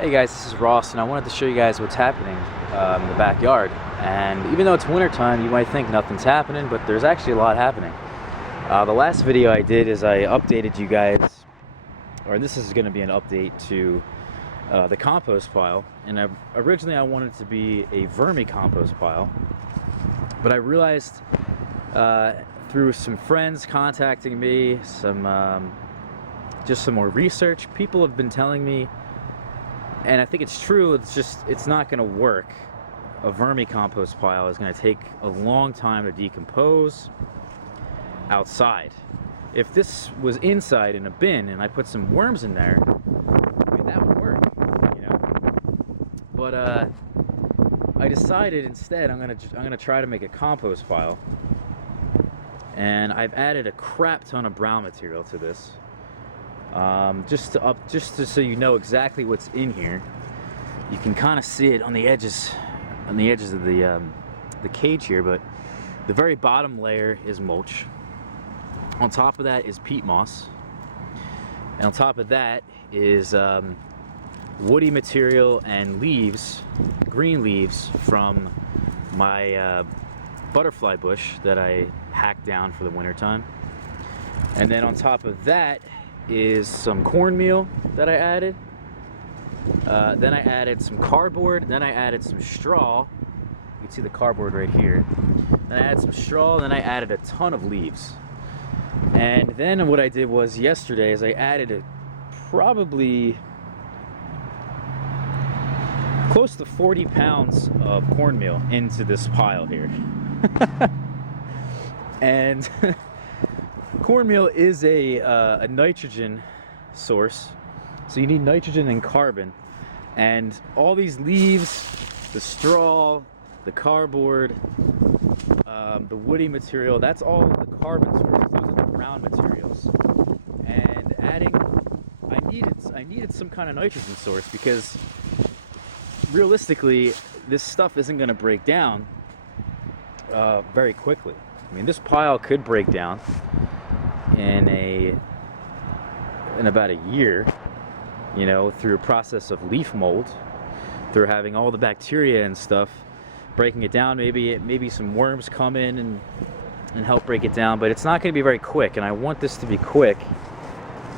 Hey guys, this is Ross, and I wanted to show you guys what's happening in the backyard. And even though it's wintertime, you might think nothing's happening, but there's actually a lot happening. The last video I did is I updated you guys, or this is going to be an update to the compost pile. And originally I wanted it to be a vermicompost pile, but I realized through some friends contacting me, just some more research, people have been telling me, and I think it's true, it's not going to work. A vermicompost pile is going to take a long time to decompose outside. If this was inside in a bin and I put some worms in there, I mean, that would work, you know. But I decided instead I'm gonna try to make a compost pile, and I've added a crap ton of brown material to this. Just so you know exactly what's in here. You can kind of see it on the edges of the cage here, but the very bottom layer is mulch. On top of that is peat moss, and on top of that is woody material and leaves, green leaves from my butterfly bush that I hacked down for the winter time. And then on top of that is some cornmeal that I added. Then I added some cardboard. Then I added some straw. You can see the cardboard right here. Then I added some straw. Then I added a ton of leaves. And then what I did was yesterday is I added probably close to 40 pounds of cornmeal into this pile here. And cornmeal is a nitrogen source, so you need nitrogen and carbon, and all these leaves, the straw, the cardboard, the woody material, that's all the carbon sources. Those are the brown materials. And I needed some kind of nitrogen source, because realistically this stuff isn't going to break down very quickly. I mean, this pile could break down in about a year, you know, through a process of leaf mold, through having all the bacteria and stuff breaking it down. Maybe some worms come in and help break it down, but it's not going to be very quick, and I want this to be quick.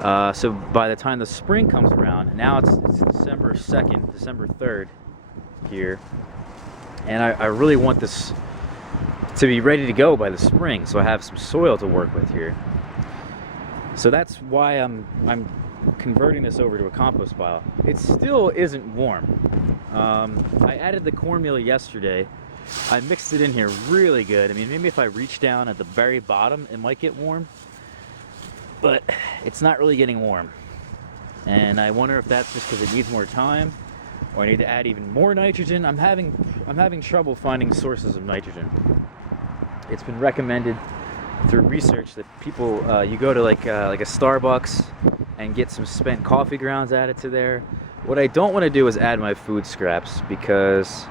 So by the time the spring comes around, now it's December 2nd, December 3rd here, and I really want this to be ready to go by the spring, so I have some soil to work with here. So that's why I'm converting this over to a compost pile. It still isn't warm. I added the cornmeal yesterday. I mixed it in here really good. I mean, maybe if I reach down at the very bottom, it might get warm, but it's not really getting warm. And I wonder if that's just because it needs more time, or I need to add even more nitrogen. I'm having trouble finding sources of nitrogen. It's been recommended through research that people, you go to like a Starbucks and get some spent coffee grounds added to there. What I don't want to do is add my food scraps, because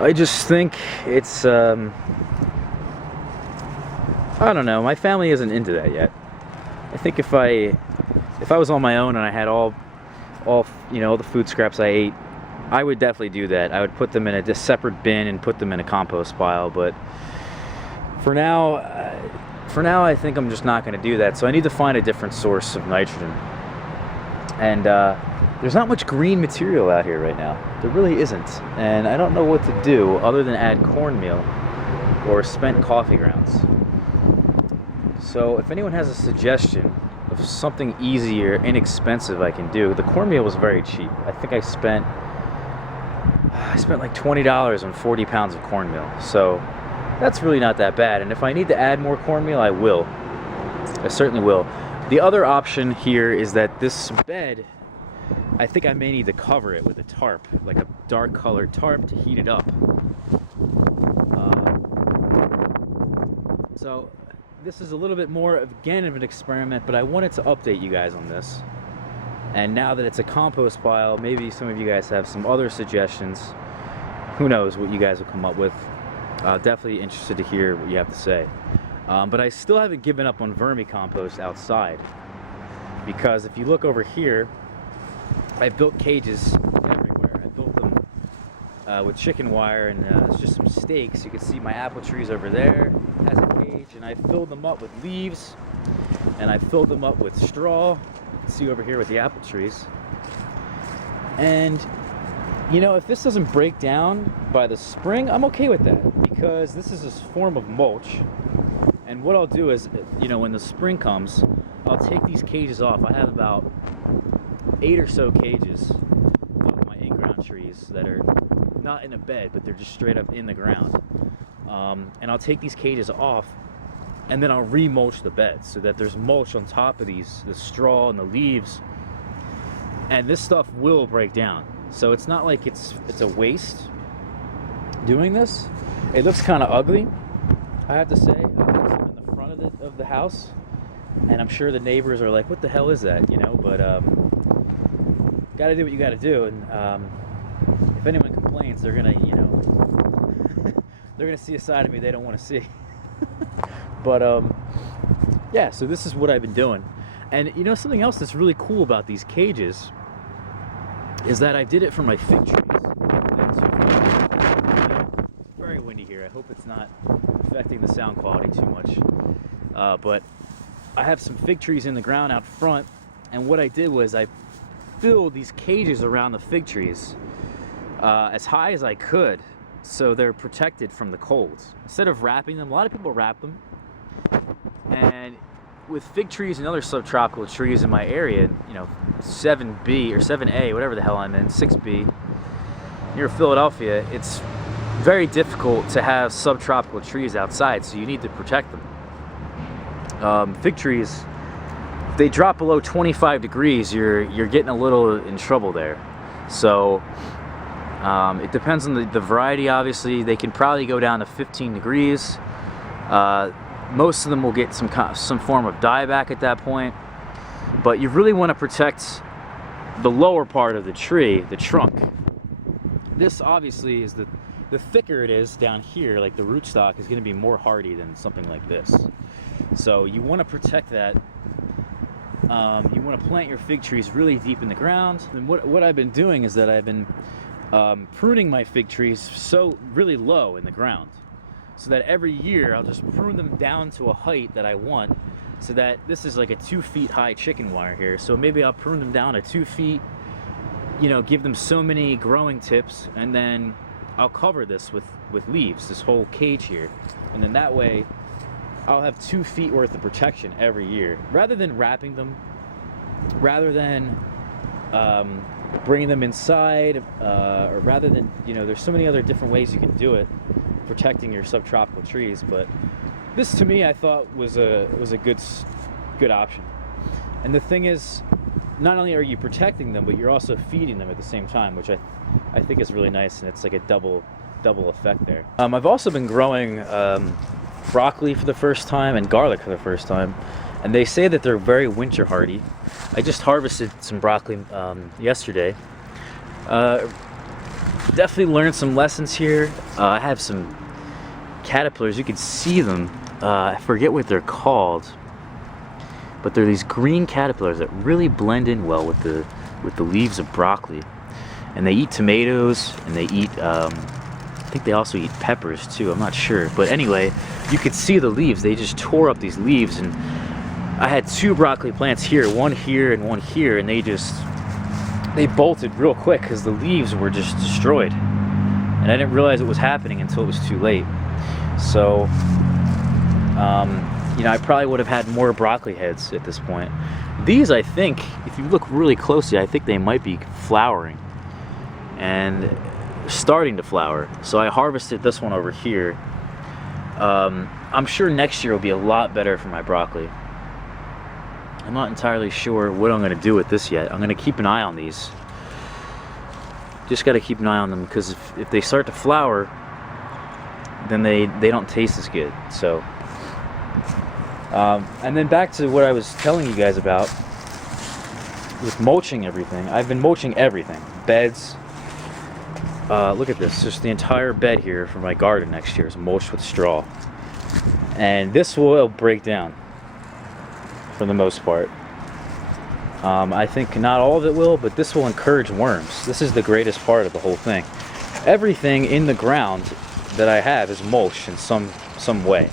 I just think it's I don't know, my family isn't into that yet. I think if I was on my own and I had all you know, the food scraps I ate, I would definitely do that. I would put them in a separate bin and put them in a compost pile, but for now I think I'm just not going to do that. So I need to find a different source of nitrogen. And there's not much green material out here right now. There really isn't. And I don't know what to do other than add cornmeal or spent coffee grounds. So if anyone has a suggestion of something easy or inexpensive I can do, the cornmeal was very cheap. I think I spent like $20 on 40 pounds of cornmeal. So that's really not that bad. And if I need to add more cornmeal, I will. I certainly will. The other option here is that this bed, I think I may need to cover it with a tarp, like a dark colored tarp, to heat it up. So this is a little bit more of, again, of an experiment, but I wanted to update you guys on this. And now that it's a compost pile, maybe some of you guys have some other suggestions. Who knows what you guys will come up with. Definitely interested to hear what you have to say. But I still haven't given up on vermicompost outside, because if you look over here, I built cages everywhere. I built them with chicken wire and it's just some stakes. You can see my apple trees over there has a cage, and I filled them up with leaves, and I filled them up with straw. You can see over here with the apple trees. And you know, if this doesn't break down by the spring, I'm okay with that, because this is a form of mulch. And what I'll do is, you know, when the spring comes, I'll take these cages off. I have about 8 or so cages of my in-ground trees that are not in a bed, but they're just straight up in the ground. And I'll take these cages off, and then I'll re-mulch the bed so that there's mulch on top of the straw and the leaves. And this stuff will break down. So it's not like it's a waste doing this. It looks kind of ugly, I have to say. I have some in the front of the house, and I'm sure the neighbors are like, what the hell is that, you know? But gotta do what you gotta do. And if anyone complains, they're gonna, you know, they're gonna see a side of me they don't want to see. But yeah, so this is what I've been doing. And you know, something else that's really cool about these cages is that I did it for my fig trees. It's very windy here. I hope it's not affecting the sound quality too much. But I have some fig trees in the ground out front, and what I did was I filled these cages around the fig trees as high as I could, so they're protected from the cold. Instead of wrapping them, a lot of people wrap them. And with fig trees and other subtropical trees in my area, you know, 7B or 7A, whatever the hell I'm in, 6B, near Philadelphia, it's very difficult to have subtropical trees outside, so you need to protect them. Fig trees, if they drop below 25 degrees, you're getting a little in trouble there. So it depends on the variety, obviously. They can probably go down to 15 degrees. Most of them will get some form of dieback at that point, but you really want to protect the lower part of the tree, the trunk. This obviously is the thicker it is down here, like the rootstock is going to be more hardy than something like this. So you want to protect that. You want to plant your fig trees really deep in the ground. And what I've been doing is that I've been pruning my fig trees really low in the ground, so that every year I'll just prune them down to a height that I want, so that this is like a 2 feet high chicken wire here. So maybe I'll prune them down to 2 feet, you know, give them so many growing tips, and then I'll cover this with leaves, this whole cage here. And then that way I'll have 2 feet worth of protection every year, rather than wrapping them, rather than bringing them inside, or rather than, you know, there's so many other different ways you can do it, protecting your subtropical trees. But this, to me, I thought was a good option. And the thing is, not only are you protecting them, but you're also feeding them at the same time, which I think is really nice, and it's like a double effect there. I've also been growing broccoli for the first time and garlic for the first time, and they say that they're very winter hardy. I just harvested some broccoli yesterday. Definitely learned some lessons here. I have some caterpillars, you can see them. I forget what they're called, but they're these green caterpillars that really blend in well with the leaves of broccoli. And they eat tomatoes, and they eat I think they also eat peppers too, I'm not sure. But anyway, you could see the leaves. They just tore up these leaves, and I had 2 broccoli plants here, one here and one here, and they bolted real quick because the leaves were just destroyed. And I didn't realize it was happening until it was too late. So, you know, I probably would have had more broccoli heads at this point. These, I think, if you look really closely, I think they might be flowering and starting to flower. So I harvested this one over here. I'm sure next year will be a lot better for my broccoli. I'm not entirely sure what I'm going to do with this yet. I'm going to keep an eye on these. Just got to keep an eye on them, because if they start to flower, then they don't taste as good. So, and then back to what I was telling you guys about with mulching everything. I've been mulching everything. Beds. Look at this. Just the entire bed here for my garden next year is mulched with straw. And this will break down for the most part. I think not all of it will, but this will encourage worms. This is the greatest part of the whole thing. Everything in the ground that I have is mulch in some way.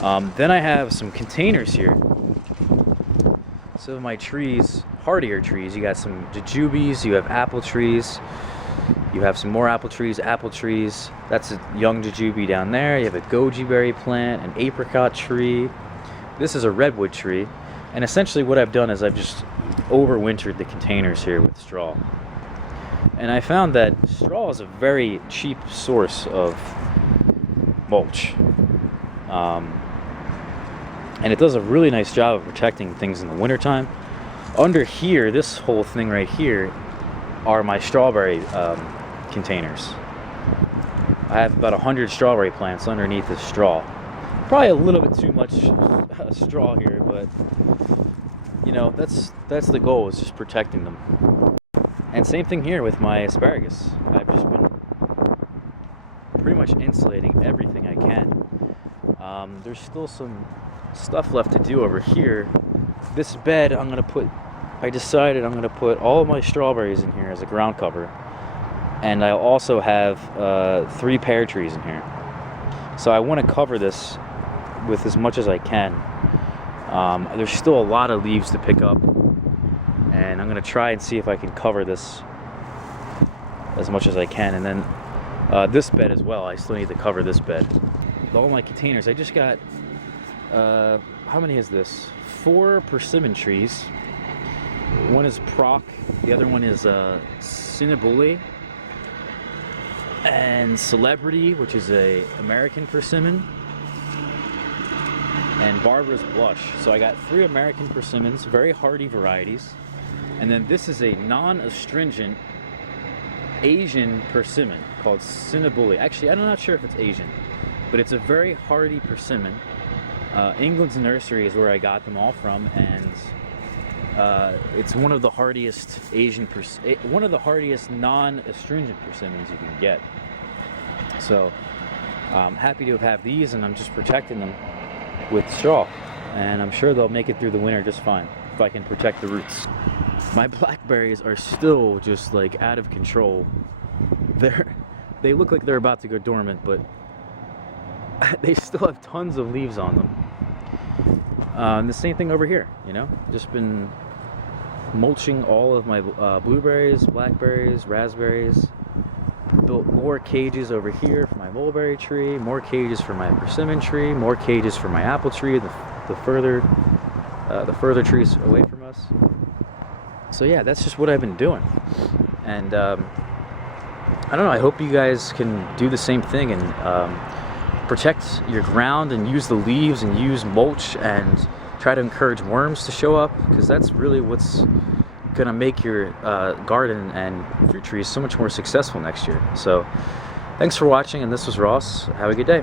Then I have some containers here. So my trees, hardier trees, you got some jujubes, you have apple trees, you have some more apple trees. That's a young jujube down there. You have a goji berry plant, an apricot tree. This is a redwood tree. And essentially what I've done is I've just overwintered the containers here with straw. And I found that straw is a very cheap source of mulch. And it does a really nice job of protecting things in the wintertime. Under here, this whole thing right here, are my strawberry containers. I have about 100 strawberry plants underneath this straw. Probably a little bit too much straw here, but you know, that's the goal, is just protecting them. And same thing here with my asparagus. I've just been pretty much insulating everything I can. There's still some stuff left to do over here. This bed, I decided I'm gonna put all of my strawberries in here as a ground cover, and I also have 3 pear trees in here. So I want to cover this with as much as I can. There's still a lot of leaves to pick up, and I'm gonna try and see if I can cover this as much as I can. And then this bed as well, I still need to cover this bed. All my containers, I just got how many is this? 4 persimmon trees. One is Proc, the other one is Cinnabully, and Celebrity, which is a American persimmon, and Barbara's Blush. So I got 3 American persimmons, very hardy varieties, and then this is a non-astringent Asian persimmon called Cinnabully. Actually, I'm not sure if it's Asian, but it's a very hardy persimmon. England's Nursery is where I got them all from, and it's one of the hardiest one of the hardiest non-astringent persimmons you can get. So I'm happy to have these, and I'm just protecting them with straw, and I'm sure they'll make it through the winter just fine if I can protect the roots. My blackberries are still just like out of control. They look like they're about to go dormant, but they still have tons of leaves on them. And the same thing over here, you know, just been mulching all of my blueberries, blackberries, raspberries. Built more cages over here for my mulberry tree, more cages for my persimmon tree, more cages for my apple tree, the further trees away from us. So yeah, that's just what I've been doing. And I don't know, I hope you guys can do the same thing and protect your ground and use the leaves and use mulch and try to encourage worms to show up, because that's really what's gonna make your garden and fruit trees so much more successful next year. So thanks for watching, and this was Ross. Have a good day.